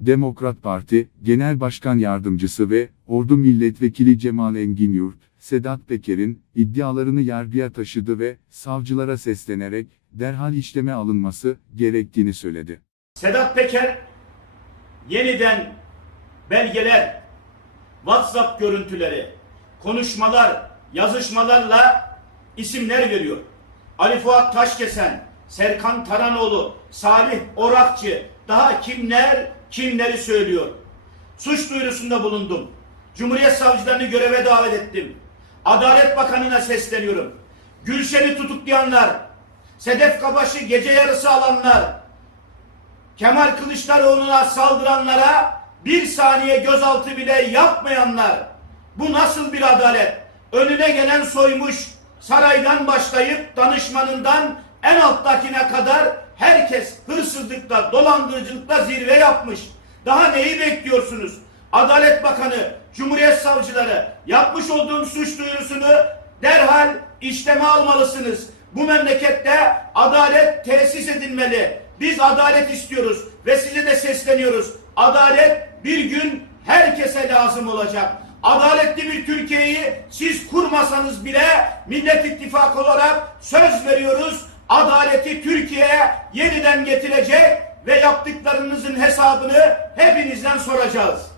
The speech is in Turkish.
Demokrat Parti, Genel Başkan Yardımcısı ve Ordu Milletvekili Cemal Engin Yurt, Sedat Peker'in iddialarını yargıya taşıdı ve savcılara seslenerek derhal işleme alınması gerektiğini söyledi. Sedat Peker yeniden belgeler, WhatsApp görüntüleri, konuşmalar, yazışmalarla isimler veriyor. Ali Fuat Taşkesen, Serkan Taranoğlu, Salih Orakçı, daha kimler kimleri söylüyor. Suç duyurusunda bulundum. Cumhuriyet savcılarını göreve davet ettim. Adalet Bakanı'na sesleniyorum. Gülşen'i tutuklayanlar, Sedef Kabaş'ı gece yarısı alanlar, Kemal Kılıçdaroğlu'na saldıranlara bir saniye gözaltı bile yapmayanlar. Bu nasıl bir adalet? Önüne gelen soymuş, saraydan başlayıp danışmanından en alttakine kadar herkes hırsızlıkla, dolandırıcılıkla zirve yapmış. Daha neyi bekliyorsunuz? Adalet Bakanı, Cumhuriyet Savcıları yapmış olduğum suç duyurusunu derhal işleme almalısınız. Bu memlekette adalet tesis edilmeli. Biz adalet istiyoruz ve size de sesleniyoruz. Adalet bir gün herkese lazım olacak. Adaletli bir Türkiye'yi siz kurmasanız bile Millet İttifakı olarak söz veriyoruz. Adaleti Türkiye'ye yeniden getirecek ve yaptıklarınızın hesabını hepinizden soracağız.